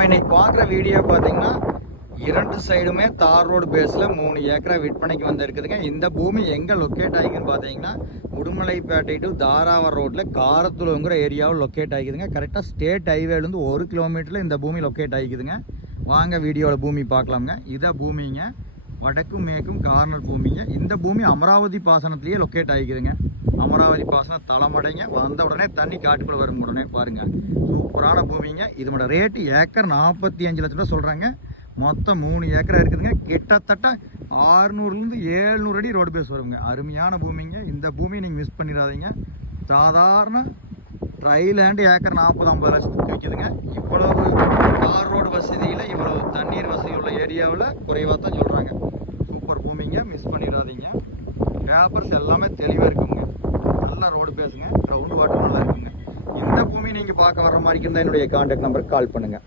நம்ம இன்னைக்கு பார்க்குற வீடியோ பார்த்தீங்கன்னா இரண்டு சைடுமே தார் ரோடு பேஸில் மூணு ஏக்கரா விற்பனைக்கு வந்திருக்குதுங்க. இந்த பூமி எங்கே லொக்கேட் ஆகிக்குன்னு பார்த்தீங்கன்னா உடுமலைப்பேட்டை டு தாராவர் ரோட்டில் காரத்துலங்கிற ஏரியாவில் லொக்கேட் ஆகிக்குதுங்க கரெக்டாக ஸ்டேட் ஹைவேலேருந்து ஒரு கிலோமீட்டரில் இந்த பூமி லொக்கேட் ஆகிக்குதுங்க வாங்க வீடியோவில் பூமி பார்க்கலாமுங்க இதான் பூமிங்க வடக்கும் மேற்கும் கார்னர் பூமிங்க. இந்த பூமி அமராவதி பாசனத்திலேயே லொக்கேட் ஆகிக்குதுங்க அமராவதி பாசனம் தலைமடைங்க வந்த உடனே தண்ணி காட்டுக்குள்ளே வரும் உடனே பாருங்கள் சூப்பரான பூமிங்க. இதோட ரேட்டு ஏக்கர் நாற்பத்தி அஞ்சு லட்ச ரூபா சொல்கிறாங்க மொத்தம் மூணு ஏக்கர் இருக்குதுங்க. கிட்டத்தட்ட ஆறுநூறுலேருந்து ஏழ்நூறு அடி ரோடு பேஸ் வருங்க. அருமையான பூமிங்க. இந்த பூமியை நீங்கள் மிஸ் பண்ணிடாதீங்க. சாதாரண ட்ரைலேண்டு ஏக்கர் நாற்பது ஐம்பது லட்சத்துக்கு விற்கிதுங்க இவ்வளவு தார் ரோடு வசதியில் இவ்வளவு தண்ணீர் வசதி உள்ள ஏரியாவில் குறைவாக தான் சொல்கிறாங்க சூப்பர் பூமிங்க. மிஸ் பண்ணிடாதீங்க. பேப்பர்ஸ் எல்லாமே தெளிவாக இருக்குங்க. நல்ல ரோடு பேசுங்க. கிரவுண்ட் வாட்டர் நல்லா இருக்குங்க. இந்த பூமி நீங்கள் பார்க்க வர மாதிரி இருந்தால் என்னுடைய கான்டாக்ட் நம்பருக்கு கால் பண்ணுங்கள்